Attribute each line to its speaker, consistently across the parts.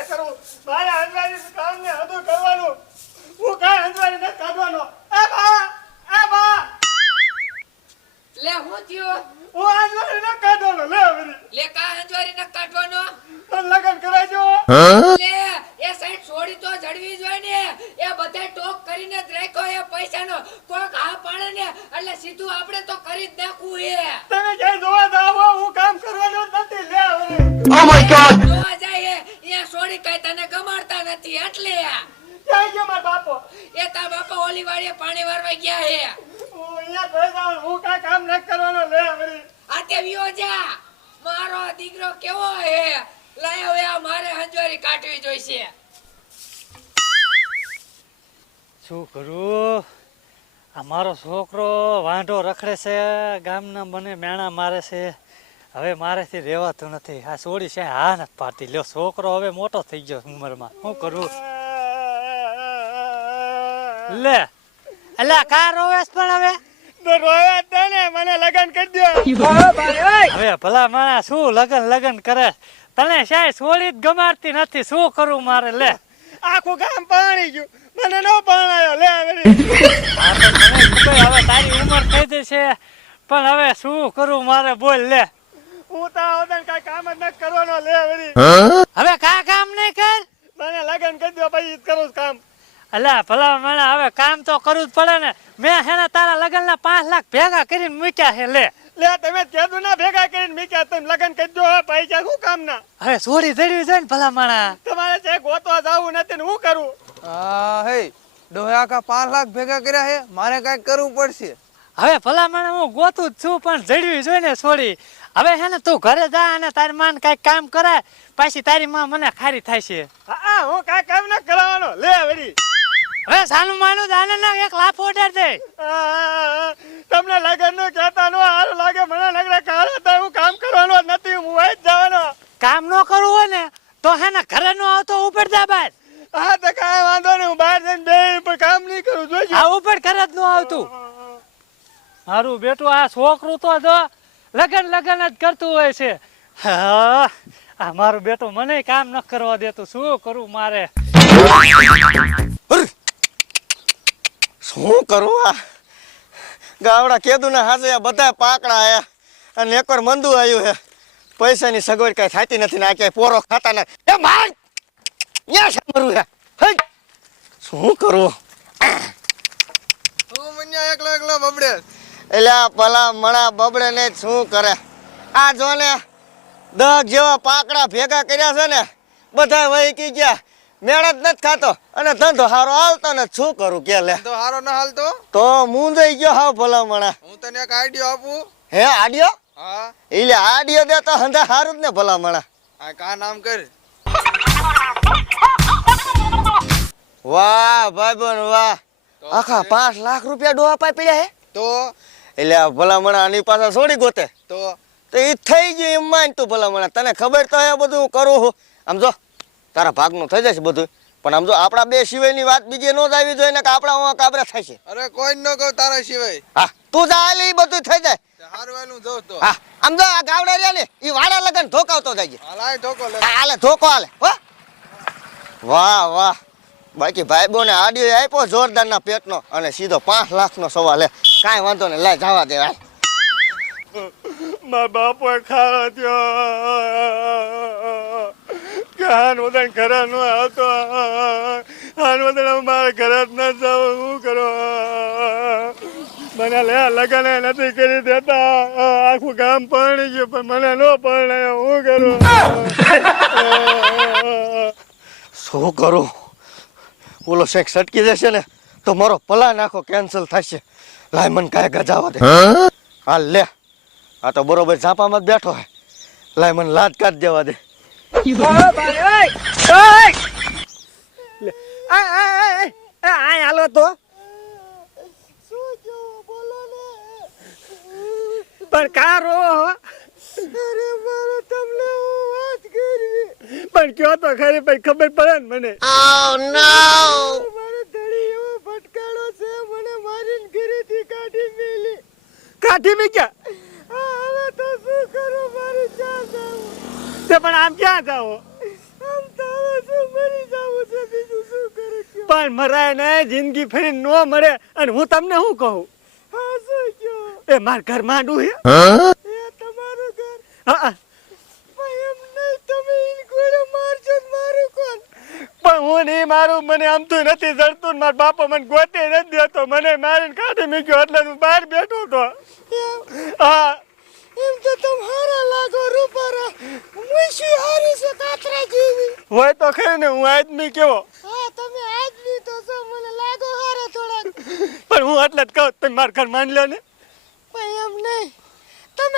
Speaker 1: મારે કરવું? મારે હંજવારી કામ ને હતું કરવાનું. હું કાંઈ હંજવારી નથી કાઢવાનો. એ બા એ બા.
Speaker 2: લે હું થયો?
Speaker 1: હું હંજવારી નથી કાઢવાનો. લે વળી
Speaker 2: લે કા હંજવારી ન કાઢવાનો?
Speaker 1: મને લગ્ન
Speaker 2: લે એ સાઈડ છોડી તો જડવી જોઈએ ને. એ બધા ટોક કરીને જ રાખ્યો એ પૈસાનો. કોક હા પાડે ને એટલે સીધું આપણે તો કરી જ નાખવું એ
Speaker 1: તમે જોવા જાઓ હું કામ કરવાનું નથી. લે
Speaker 2: છોડી કઈ તને ગમાડતા નથી એટલે
Speaker 1: ક્યાં ગયો મારો બાપો?
Speaker 2: એ તા બાપા ઓલી વાડીએ પાણી વારવા ગયા હે.
Speaker 1: હું અહીંયા જોઈ જાઉં હું કાંઈ કામ નથી કરવાનો લે વળી.
Speaker 2: આ વિયો જા. મારો દીકરો કેવો હે? લાયો હવે આ મારે હંજવારી કાઢવી જોઈશે.
Speaker 3: શું કરું? આ મારો છોકરો વાંઢો રખડે છે ગામના મને મેણા મારે છે. હવે મારેથી રહેવાતું નથી. આ છોડી છે હા નથી પાડતી. લ્યો છોકરો હવે મોટો થઈ ગયો ઉંમરમાં. શું કરું? લે એટલે કા રોવેશ પણ હવે?
Speaker 1: મને લગન કરી દો
Speaker 3: હવે ભલા માણા શું લગન લગન કરે? તને સાહેબ છોડી જ ગમાડતી નથી. શું કરું મારે? લે.
Speaker 1: આખું ગામ પાણી ગયું. મને ન પરણાયો. લે
Speaker 3: હવે તારી ઉંમર થઈ છે પણ હવે શું કરું મારે? બોલ લે.
Speaker 1: હું તો આવતા કાંઈ કામ જ નથી કરવાનો લે વળી.
Speaker 3: હવે કા કામ નહીં કર?
Speaker 1: મને લગ્ન કરી દો પછી જ કરું કામ.
Speaker 3: અલા ભલા મને હવે કામ તો કરવું જ પડે ને. મેં હેને તારા લગ્નના પાંચ લાખ ભેગા કરીને મૂક્યા છે લે.
Speaker 1: લે તમે કીધું ના ભેગા કરીને મીક્યા તમે લગન કરી દો હવે પૈસા શું કામ ના
Speaker 3: હવે છોડી જડવી છે ને ભલા માણા.
Speaker 1: તમારે છે ગોતવા જવું નથી ને હું કરું?
Speaker 4: હા હે ડોહા કા પાંચ લાખ ભેગા કર્યા હે મારે કંઈક કરવું પડશે?
Speaker 3: હવે ભલામણ હું ગોતું જ છું પણ જડવી જોઈને છોડી. હવે હે ને તું ઘરે જા અને તારી માં કઈ કામ કરાય પાછી તારી માં મને ખારી થાય છે.
Speaker 1: હા હા, કાંઈ કામ ના કરાવવાનો લે વળી.
Speaker 3: હવે સાનું માનું જાને ના એક લાફો ઉડાડ દે.
Speaker 1: તમને લગ્નનું કહેતા નો સારું લાગે. મને લગ્ન કાળો તો હું કામ કરવાનો નથી હું વાઈ જ જવાનો.
Speaker 3: કામ ન કરવું હોય ને તો હે ને ઘરે નો આવતો ઉપર જા બાર.
Speaker 1: હા તો કાંઈ વાંધો નહીં હું બહાર જઈને બે પણ કામ નહીં કરું જોઈએ
Speaker 3: આ ઉપર ઘરે જ ન આવતું. મારું બેટું, આ છોકરું તો લગન લગન જ કરતું હોય છે. આ મારું બેટું મને કામ ન કરવા દેતું શું કરું મારે?
Speaker 5: શું કરું આ? ગાવડા કેદું ને હાજે બધા પાકડા આયા અને એકવાર મંદુ આવ્યું હે. પૈસાની સગવડ કઈ થતી નથી ને આ ક્યાંય પોરો ખાતા ને એ ન્યા સામરું હે. શું કરું
Speaker 4: તું મન્યા એકલો એકલો બબડે
Speaker 5: એટલે આ ભલા મણા બબડે ને શું કરે? આ જો ને દગ જેવા પાકડા ભેગા કર્યા છે ને બધા વહી કી ગયા. મેળ જ નથી ખાતો અને ધંધો હારો હાલતો ને શું કરું કે લે?
Speaker 4: તો હારો ના હાલતો?
Speaker 5: તો મૂંઝાઈ ગયો હાવ ભલા મણા.
Speaker 4: હું તને એક આઈડિયો આપું?
Speaker 5: હે આડિયો
Speaker 4: હા.
Speaker 5: એટલે આડિયો દે તો હંધા હારું જ ને ભલા મણા.
Speaker 4: આ કા નામ કર?
Speaker 5: વાહ ભાઈ બન
Speaker 4: વાહ
Speaker 5: આખા પાંચ લાખ રૂપિયા ડોહા પાઈ પડ્યા હે?
Speaker 4: તો?
Speaker 5: એટલે આ ભલામણ આની પાસે છોડી ગોતે.
Speaker 4: તો?
Speaker 5: તો એ થઈ ગયું એમ માન તું ભલામણા. તને ખબર તો એ બધું કરું હું આમ જો તારા ભાગનું થઈ જશે બધું. પણ આમ જો આપણા બે સિવાયની વાત બીજી નો જ આવી જોઈએ ને કે આપણા હું કાબરા થાય
Speaker 4: અરે કોઈ ન કહું તારા સિવાય.
Speaker 5: હા તું જા હાલ બધું થઈ જાય.
Speaker 4: હારવાનું જો હાલું તો.
Speaker 5: હા આમ જો આ ગાવડા રહ્યા ને એ વાડા લગન ધોકાવતો જાય
Speaker 4: હાલે ધોકો આય લે
Speaker 5: હાલે ધોકો હાલે હો. વાહ વાહ. બાકી ભાઈ બોને આડિયો આપ્યો જોરદારના પેટનો અને સીધો પાંચ લાખનો સવાલ હે. કાંઈ વાંધો નહીં લે જવા દેવાય મા
Speaker 1: મારા બાપો ખાવા થયો કે હાન વદન ઘરે ન આવતો. હાન વદન ઘરે જ ન જાવ શું કરો? મને લે લગન નથી કરી દેતા. આખું ગામ પરણી ગયું પણ મને ન પરણાયો હું કરું?
Speaker 5: શું કરું? ઓલો શેખ સટકી જશે ને તો મારો પલા નાખો કેન્સલ થશે. લાય મને કાંઈ ગજાવા દે. હા? લે. આ તો બરોબર ઝાપામાં જ બેઠો હે. લાય મને લાત કાઢ દેવા દે.
Speaker 1: હાલો તો પણ કારો અરે મારે તમને પણ કયો તો ખરી પછી ખબર પડે ને મને. મારો ધણી એવો ભટકાડો છે મને મારીને ઘરેથી કાઢી મેલી. કાઢી મીક્યા? હવે તો શું કરું મારે ક્યાં જાવું? તે પણ આમ ક્યાં જાવ? આમ તો હવે શું પણ મરાય ને જિંદગી ફરી ન મળે અને હું તમને શું કહું? એ માર ઘર માંડું હે એ તમારું ઘર? હા. પણ એ મારું મને આમ તો નથી જડતું મારા બાપા મને ગોતે નથી દેતો. મને મારીને કાઢી મૂક્યો એટલે હું બહાર બેઠો તો હા. એમ તો તમારા હારા લાગો રૂપારા. મુશી હારી છે કાતરા જેવી. હોય તો ખરી ને હું આદમી કેવો? હા તમે આદમી તો છો મને લાગો હારા થોડા પણ હું એટલે જ કહું તમે મારા ઘર માની લો ને.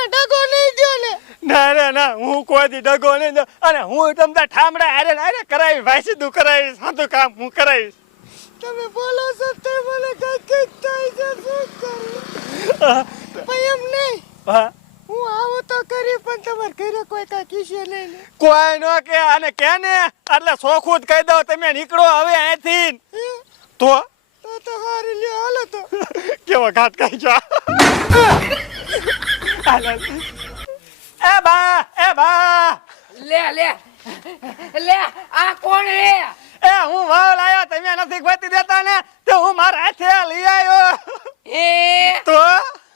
Speaker 1: તમે ડગો નહીં દો ને ના ના ના હું કોઈ દી ડગો નહીં દો અને હું તમને ઠામડા હારે હારે કરાવી ભાઈ સીધું કરાવીશ સાદું કામ હું કરાવીશ. તમે બોલો છો તે મને કઈ કઈ થાય છે શું કરું? પણ એમ નહીં. હા. હું આવું તો કરી પણ તમારે ઘરે કોઈ કઈ કીશે નહીં કોઈ નો કે અને કે ને? એટલે સોખું જ કહી દો તમે નીકળો હવે અહીંથી. તો? તો તો હારી લ્યો હાલો તો. કેવો ઘાટ કહી જો એ બા એ બા
Speaker 2: લે લે. લે આ કોણ રે
Speaker 1: એ હું વાવ લાયો તમે નથી ગોતી દેતા ને તો હું મારા હાથે લઈ આવ્યો
Speaker 2: એ
Speaker 1: તો?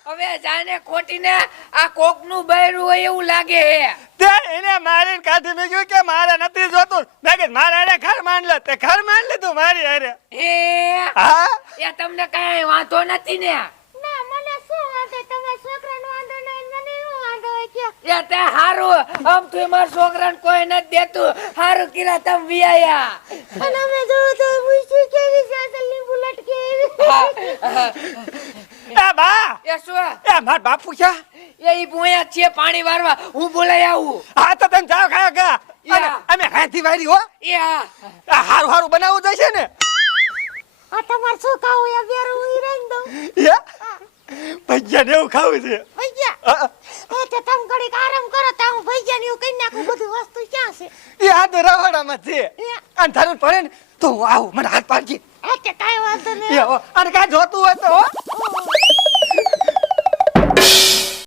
Speaker 2: હવે જાને ખોટીને આ કોકનું બૈરું હોય એવું લાગે હે.
Speaker 1: તે એને મારીને કાઢી મૂક્યું કે મારે નથી જોતું. મેં કીધું મારે અરે ઘર માંડ લે. તે ઘર માંડ લીધું મારી અરે
Speaker 2: એ
Speaker 1: હા?
Speaker 2: એ તમને કઈ વાંધો નથી ને?
Speaker 6: ના મને શું વાંધો? તમારા છોકરાનો
Speaker 2: એ તે હારું. આમ તું માર છોકરાને કોઈ નથી દેતું. હારું કિરા તમ વિયાયા.
Speaker 6: અને અમે જો તો મુશી કેવી સાસલની બુલેટ કે
Speaker 1: એ બા!
Speaker 2: એ શું?
Speaker 1: એ માર બાપુ છે?
Speaker 2: એ ઈ ભોયા છે પાણી વારવા. હું બોલાય આવું.
Speaker 1: હા તો તને જાવ ખાય કા અમે હાથી વારી હો.
Speaker 2: એ હા.
Speaker 1: આ હારું હારું બનાવવું જોઈશે ને.
Speaker 6: આ તમાર શું ખાવું એ બેર ઈ રહી દઉં.
Speaker 1: હે? ને એવું ખાવું છે.
Speaker 6: ભૈયા
Speaker 1: હા,
Speaker 6: તો તમે ઘડીક આરામ કરો તો હું ભૈયા ને એવું કહી નાખું બધી વસ્તુ ક્યાં છે
Speaker 1: એ આ તો છે. અને તારું પડે ને તો હું આવું મને હાથ પાડજી.
Speaker 6: કઈ કાંઈ વાંધો નહીં.
Speaker 1: અને કાંઈ જોતું હોય તો હો.